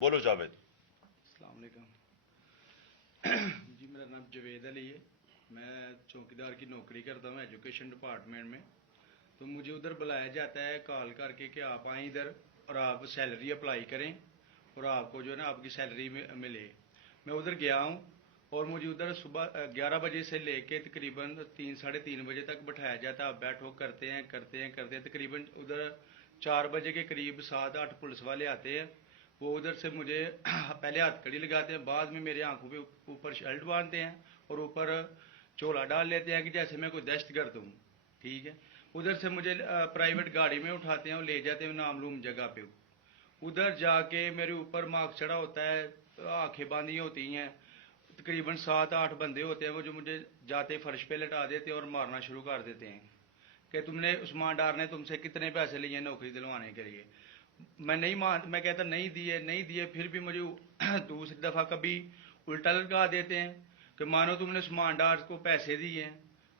بولو جاوید. السلام علیکم. جی میرا نام جوید علی ہے. میں چوکیدار کی نوکری کرتا ہوں ایجوکیشن ڈپارٹمنٹ میں. تو مجھے ادھر بلایا جاتا ہے کال کر کے کہ آپ آئیں ادھر اور آپ سیلری اپلائی کریں اور آپ کو جو ہے نا آپ کی سیلری ملے. میں ادھر گیا ہوں اور مجھے ادھر صبح 11 بجے سے لے کے تقریباً 3 ساڑھے 3 بجے تک بٹھایا جاتا ہے. آپ بیٹھو کرتے ہیں تقریباً ادھر 4 بجے کے قریب 7-8 پولیس والے آتے ہیں. وہ ادھر سے مجھے پہلے ہاتھ کڑی لگاتے ہیں, بعد میں میرے آنکھوں پہ اوپر شرٹ باندھتے ہیں اور اوپر چولا ڈال لیتے ہیں کہ جیسے میں کوئی دہشت گرد ہوں. ٹھیک ہے. ادھر سے مجھے پرائیویٹ گاڑی میں اٹھاتے ہیں اور لے جاتے ہیں نامعلوم جگہ پہ. ادھر جا کے میرے اوپر مارکس چڑھا ہوتا ہے, آنکھیں باندھی ہوتی ہیں. تقریباً 7-8 بندے ہوتے ہیں وہ جو مجھے جاتے فرش پہ لٹا دیتے ہیں اور مارنا شروع کر دیتے ہیں کہ تم نے عثمان ڈار نے تم سے کتنے پیسے لیے ہیں نوکری دلوانے کے لیے. میں کہتا نہیں دیے. پھر بھی مجھے دوسری دفعہ کبھی الٹا لٹکا دیتے ہیں کہ مانو تم نے عثمان ڈار کو پیسے دیے ہیں,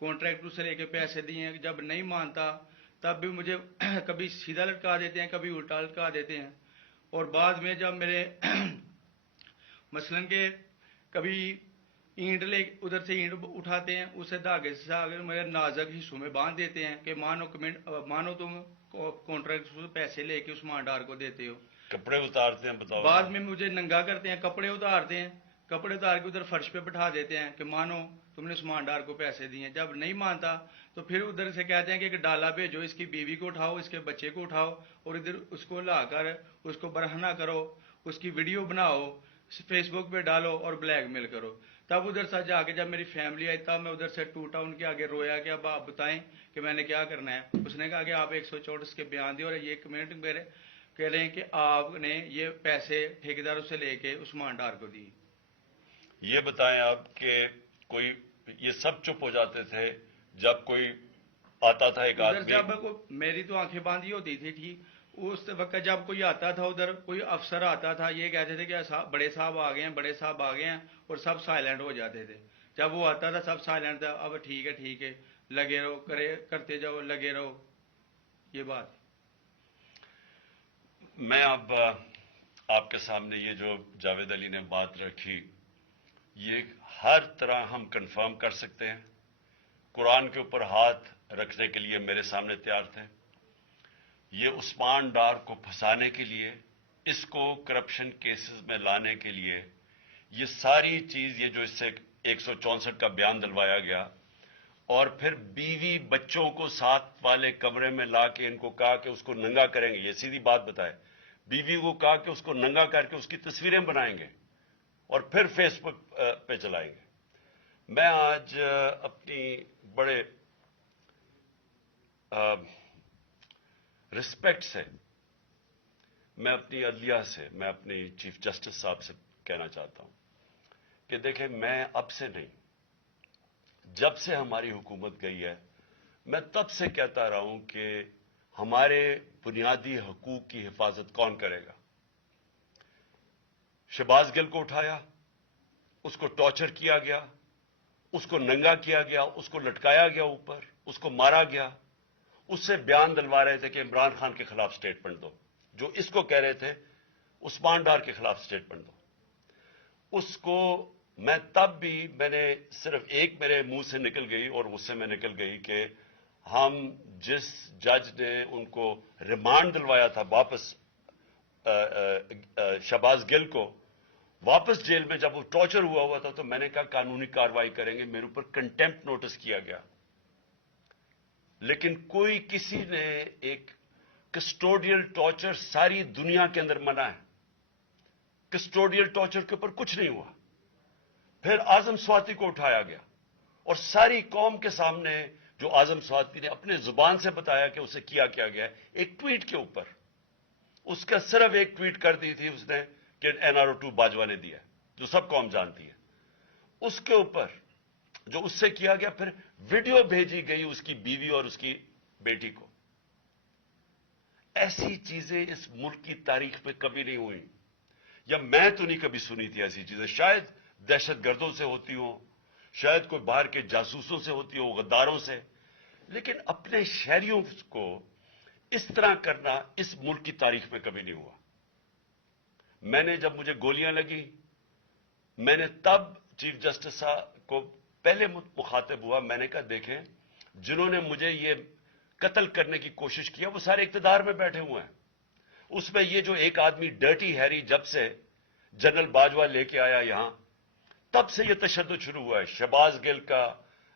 کانٹریکٹر سے لے کے پیسے دیے ہیں. جب نہیں مانتا تب بھی مجھے کبھی سیدھا لٹکا دیتے ہیں کبھی الٹا لٹکا دیتے ہیں. اور بعد میں جب میرے مثلاً کہ کبھی اینٹ ادھر سے اینٹ اٹھاتے ہیں, اسے دھاگے سے میرے نازک حصوں میں باندھ دیتے ہیں کہ مانو تم کانٹریکٹ سے پیسے لے کے عثمان ڈار کو دیتے ہو. کپڑے اتارتے ہیں, بتاؤ بعد ذرا. میں مجھے ننگا کرتے ہیں, کپڑے اتارتے ہیں, کپڑے اتار کے ادھر فرش پہ بٹھا دیتے ہیں کہ مانو تم نے عثمان ڈار کو پیسے دیے ہیں. جب نہیں مانتا تو پھر ادھر سے کہتے ہیں کہ ایک ڈالا بھیجو, اس کی بیوی کو اٹھاؤ, اس کے بچے کو اٹھاؤ اور ادھر اس کو لا کر اس کو برہنہ کرو, اس کی ویڈیو بناؤ, فیس بک پہ ڈالو اور بلیک میل کرو. تب ادھر سے جا کے جب میری فیملی آئی تب میں ادھر سے ٹوٹا, ان کے آگے رویا کہ اب آپ بتائیں کہ میں نے کیا کرنا ہے. اس نے کہا کہ آپ 134 کے بیان دیں اور یہ کمنٹ میرے کہہ رہے ہیں کہ آپ نے یہ پیسے ٹھیکیداروں سے لے کے عثمان ڈار کو دی. یہ بتائیں آپ کہ کوئی یہ سب چپ ہو جاتے تھے جب کوئی آتا تھا ایک ادھر آدمی. جب میری تو آنکھیں باندھی ہوتی تھی. ٹھیک. اس وقت جب کوئی آتا تھا ادھر کوئی افسر آتا تھا, یہ کہتے تھے کہ بڑے صاحب آ گئے ہیں, بڑے صاحب آ گئے ہیں, اور سب سائلنٹ ہو جاتے تھے. جب وہ آتا تھا سب سائلنٹ تھا. اب ٹھیک ہے لگے رہو, کرتے جاؤ, لگے رہو. یہ بات. میں اب آپ کے سامنے یہ جو جاوید علی نے بات رکھی, یہ ہر طرح ہم کنفرم کر سکتے ہیں. قرآن کے اوپر ہاتھ رکھنے کے لیے میرے سامنے تیار تھے. یہ عثمان ڈار کو پھنسانے کے لیے, اس کو کرپشن کیسز میں لانے کے لیے, یہ ساری چیز, یہ جو اس سے 164 کا بیان دلوایا گیا, اور پھر بیوی بچوں کو ساتھ والے کمرے میں لا کے ان کو کہا کہ اس کو ننگا کریں گے. یہ سیدھی بات بتائے, بیوی کو کہا کہ اس کو ننگا کر کے اس کی تصویریں بنائیں گے اور پھر فیس بک پہ چلائیں گے. میں آج اپنی بڑے رسپیکٹ سے, میں اپنی عدلیہ سے, میں اپنی چیف جسٹس صاحب سے کہنا چاہتا ہوں کہ دیکھیں, میں اب سے نہیں, جب سے ہماری حکومت گئی ہے, میں تب سے کہتا رہا ہوں کہ ہمارے بنیادی حقوق کی حفاظت کون کرے گا. شہباز گل کو اٹھایا, اس کو ٹارچر کیا گیا, اس کو ننگا کیا گیا, اس کو لٹکایا گیا اوپر, اس کو مارا گیا. اس سے بیان دلوا رہے تھے کہ عمران خان کے خلاف سٹیٹمنٹ دو, جو اس کو کہہ رہے تھے عثمان ڈار کے خلاف سٹیٹمنٹ دو. اس کو میں تب بھی, میں نے صرف ایک میرے منہ سے نکل گئی اور اس سے میں نکل گئی کہ ہم جس جج نے ان کو ریمانڈ دلوایا تھا واپس, شہباز گل کو واپس جیل میں جب وہ ٹارچر ہوا تھا, تو میں نے کہا قانونی کارروائی کریں گے. میرے اوپر کنٹیمپٹ نوٹس کیا گیا, لیکن کوئی کسی نے ایک کسٹوڈیل ٹارچر ساری دنیا کے اندر منع ہے, کسٹوڈیل ٹارچر کے اوپر کچھ نہیں ہوا. پھر اعظم سواتی کو اٹھایا گیا اور ساری قوم کے سامنے جو اعظم سواتی نے اپنے زبان سے بتایا کہ اسے کیا گیا, ایک ٹویٹ کے اوپر, اس کا صرف ایک ٹویٹ کر دی تھی اس نے کہ NRO2 باجوہ نے دیا, جو سب قوم جانتی ہے. اس کے اوپر جو اس سے کیا گیا, پھر ویڈیو بھیجی گئی اس کی بیوی اور اس کی بیٹی کو. ایسی چیزیں اس ملک کی تاریخ میں کبھی نہیں ہوئی, یا میں تو نہیں کبھی سنی تھی ایسی چیزیں. شاید دہشت گردوں سے ہوتی ہوں, شاید کوئی باہر کے جاسوسوں سے ہوتی ہو, غداروں سے, لیکن اپنے شہریوں کو اس طرح کرنا اس ملک کی تاریخ میں کبھی نہیں ہوا. میں نے جب مجھے گولیاں لگی میں نے تب چیف جسٹس صاحب کو پہلے مخاطب ہوا. میں نے کہا دیکھیں جنہوں نے مجھے یہ قتل کرنے کی کوشش کیا وہ سارے اقتدار میں بیٹھے ہوئے ہیں. اس میں یہ جو ایک آدمی ڈرٹی ہیری جب سے جنرل باجوہ لے کے آیا یہاں تب سے یہ تشدد شروع ہوا ہے. شہباز گل کا,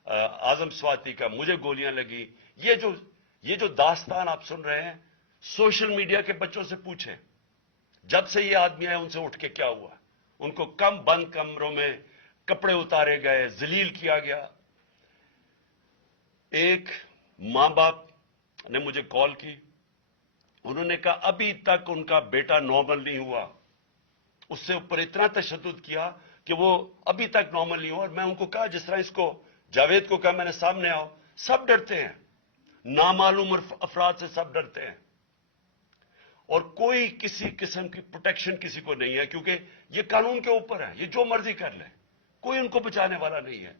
اعظم سواتی کا, مجھے گولیاں لگی. یہ جو داستان آپ سن رہے ہیں سوشل میڈیا کے بچوں سے پوچھیں جب سے یہ آدمی آئے ان سے اٹھ کے کیا ہوا. ان کو بند کمروں میں کپڑے اتارے گئے, ذلیل کیا گیا. ایک ماں باپ نے مجھے کال کی, انہوں نے کہا ابھی تک ان کا بیٹا نارمل نہیں ہوا. اس سے اوپر اتنا تشدد کیا کہ وہ ابھی تک نارمل نہیں ہوا. اور میں ان کو کہا جس طرح اس کو جاوید کو کہا میں نے سامنے آؤ, سب ڈرتے ہیں, نامعلوم افراد سے سب ڈرتے ہیں اور کوئی کسی قسم کی پروٹیکشن کسی کو نہیں ہے کیونکہ یہ قانون کے اوپر ہے, یہ جو مرضی کر لیں, کوئی ان کو بچانے والا نہیں ہے.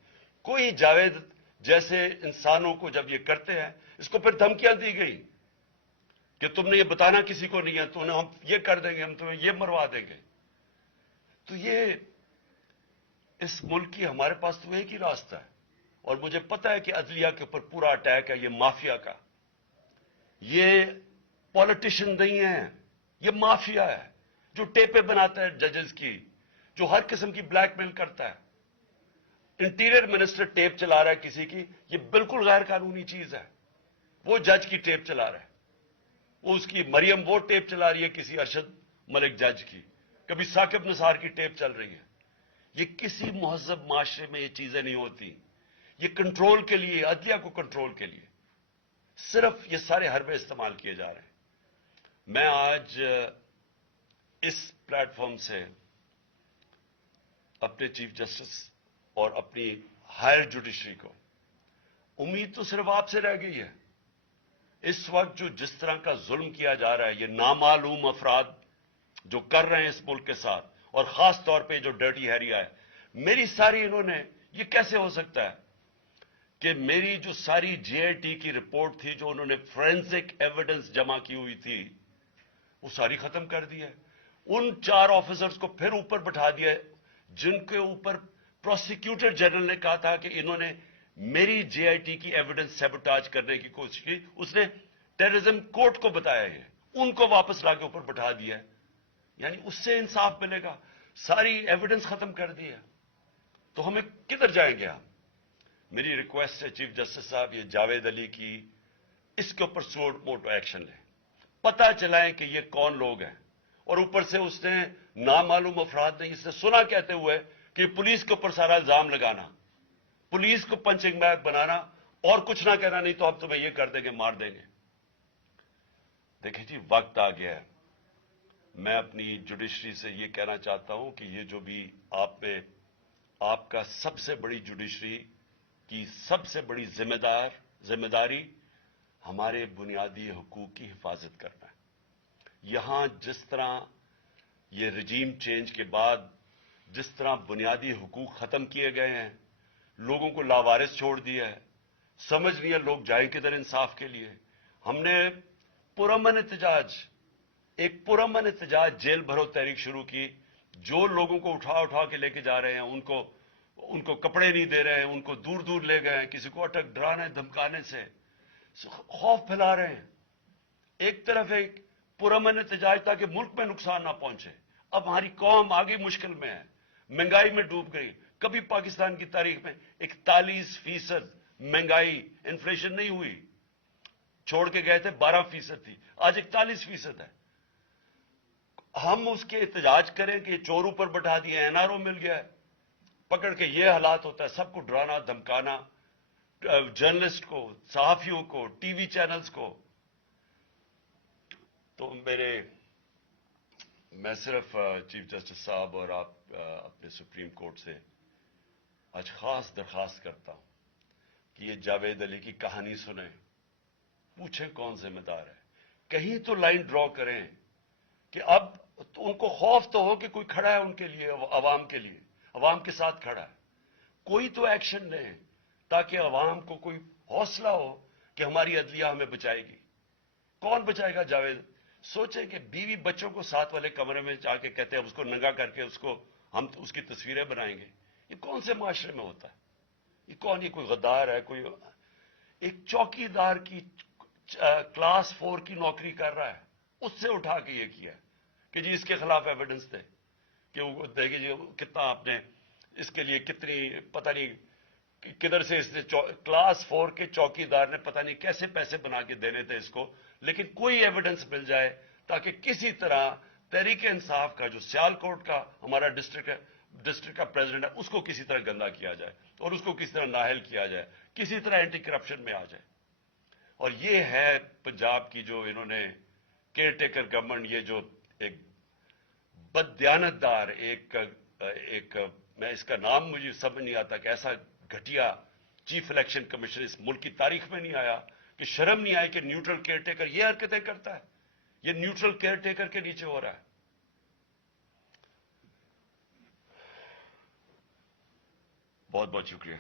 کوئی جاوید جیسے انسانوں کو جب یہ کرتے ہیں اس کو پھر دھمکیاں دی گئی کہ تم نے یہ بتانا کسی کو نہیں ہے, تو ہم یہ کر دیں گے, ہم تمہیں یہ مروا دیں گے. تو یہ اس ملک کی ہمارے پاس تو ایک ہی راستہ ہے اور مجھے پتا ہے کہ عدلیہ کے اوپر پورا اٹیک ہے یہ مافیا کا. یہ پولیٹیشین نہیں ہے, یہ مافیا ہے جو ٹیپیں بناتا ہے ججز کی, جو ہر قسم کی بلیک میل کرتا ہے. انٹیریئر منسٹر ٹیپ چلا رہا ہے کسی کی, یہ بالکل غیر قانونی چیز ہے. وہ جج کی ٹیپ چلا رہا ہے, وہ اس کی مریم وہ ٹیپ چلا رہی ہے کسی ارشد ملک جج کی, کبھی ثاقب نثار کی ٹیپ چل رہی ہے. یہ کسی مہذب معاشرے میں یہ چیزیں نہیں ہوتی. یہ کنٹرول کے لیے, عدلیہ کو کنٹرول کے لیے صرف یہ سارے حربے استعمال کیے جا رہے ہیں. میں آج اس پلیٹ فارم سے اپنے چیف جسٹس اور اپنی ہائر جوڈیشری کو امید تو صرف آپ سے رہ گئی ہے. اس وقت جو جس طرح کا ظلم کیا جا رہا ہے, یہ نامعلوم افراد جو کر رہے ہیں اس ملک کے ساتھ, اور خاص طور پہ جو ڈرٹی ہیریا ہے, میری ساری انہوں نے, یہ کیسے ہو سکتا ہے کہ میری جو ساری جے آئی ٹی کی رپورٹ تھی جو انہوں نے فورینسک ایویڈنس جمع کی ہوئی تھی وہ ساری ختم کر دی ہے. ان 4 آفیسرز کو پھر اوپر بٹھا دیا جن کے اوپر پروسیکیوٹر جنرل نے کہا تھا کہ انہوں نے میری جے آئی ٹی کی ایویڈنس سیبوٹاج کرنے کی کوشش کی. اس نے ٹیررزم کورٹ کو بتایا ہے, ان کو واپس لا کے اوپر بٹھا دیا. یعنی اس سے انصاف ملے گا, ساری ایویڈنس ختم کر دی ہے, تو ہمیں کدھر جائیں گے ہم. میری ریکویسٹ ہے چیف جسٹس صاحب, یہ جاوید علی کی اس کے اوپر موٹو ایکشن لیں, پتہ چلائیں کہ یہ کون لوگ ہیں. اور اوپر سے اس نے نامعلوم افراد نے اس سے سنا کہتے ہوئے کہ پولیس کے اوپر سارا الزام لگانا, پولیس کو پنچنگ بیگ بنانا اور کچھ نہ کہنا, نہیں تو ہم تمہیں یہ کر دیں گے, مار دیں گے. دیکھیں جی وقت آ گیا ہے. میں اپنی جوڈیشری سے یہ کہنا چاہتا ہوں کہ یہ جو بھی آپ کا سب سے بڑی جوڈیشری کی سب سے بڑی ذمہ داری ہمارے بنیادی حقوق کی حفاظت کرنا ہے. یہاں جس طرح یہ رجیم چینج کے بعد جس طرح بنیادی حقوق ختم کیے گئے ہیں, لوگوں کو لاوارث چھوڑ دیا ہے, سمجھ لیا لوگ جائیں کدھر انصاف کے لیے. ہم نے ایک پرامن احتجاج جیل بھرو تحریک شروع کی. جو لوگوں کو اٹھا کے لے کے جا رہے ہیں ان کو کپڑے نہیں دے رہے ہیں, ان کو دور دور لے گئے ہیں, کسی کو اٹک ڈرانے دھمکانے سے خوف پھیلا رہے ہیں. ایک طرف ایک پرامن احتجاج تاکہ ملک میں نقصان نہ پہنچے. اب ہماری قوم آگے مشکل میں ہے, مہنگائی میں ڈوب گئی. کبھی پاکستان کی تاریخ میں 41% مہنگائی انفلیشن نہیں ہوئی, چھوڑ کے گئے تھے 12% تھی, آج 41% ہے. ہم اس کے احتجاج کریں کہ چور اوپر بٹھا دیے, این آر او مل گیا ہے, پکڑ کے یہ حالات ہوتا ہے, سب کو ڈرانا دھمکانا, جرنلسٹ کو, صحافیوں کو, ٹی وی چینلز کو. تو میں صرف چیف جسٹس صاحب اور آپ اپنے سپریم کورٹ سے آج خاص درخواست کرتا ہوں کہ یہ جاوید علی کی کہانی سنیں, پوچھیں کون ذمہ دار ہے, کہیں تو لائن ڈرا کریں کہ اب ان کو خوف تو ہو کہ کوئی کھڑا ہے ان کے لیے, عوام کے لیے, عوام کے ساتھ کھڑا ہے. کوئی تو ایکشن لیں تاکہ عوام کو کوئی حوصلہ ہو کہ ہماری عدلیہ ہمیں بچائے گی. کون بچائے گا؟ جاوید سوچیں کہ بیوی بچوں کو ساتھ والے کمرے میں جا کے کہتے ہیں اس کو ننگا کر کے ہم اس کی تصویریں بنائیں گے. یہ کون سے معاشرے میں ہوتا ہے؟ یہ کوئی غدار ہے؟ کوئی ایک چوکی دار کی کلاس 4 کی نوکری کر رہا ہے، اس سے اٹھا کے یہ کیا کہ جی اس کے خلاف ایویڈنس دے کہ وہ دیکھیں جی کتنا آپ نے اس کے لیے کتنی پتہ نہیں کدھر سے اس نے کلاس 4 کے چوکی دار نے پتہ نہیں کیسے پیسے بنا کے دینے تھے اس کو، لیکن کوئی ایویڈنس مل جائے تاکہ کسی طرح تحریک انصاف کا جو سیالکوٹ کا ہمارا ڈسٹرکٹ کا پریزیڈنٹ ہے اس کو کسی طرح گندا کیا جائے اور اس کو کسی طرح نااہل کیا جائے، کسی طرح اینٹی کرپشن میں آ جائے. اور یہ ہے پنجاب کی جو انہوں نے کیئر ٹیکر گورنمنٹ، یہ جو ایک بددیانت دار ایک میں اس کا نام مجھے سمجھ نہیں آتا کہ ایسا گھٹیا چیف الیکشن کمیشن اس ملک کی تاریخ میں نہیں آیا کہ شرم نہیں آئی کہ نیوٹرل کیئر ٹیکر یہ حرکتیں کرتا ہے. یہ نیوٹرل کیئر ٹیکر کے نیچے ہو رہا ہے. بہت بہت شکریہ.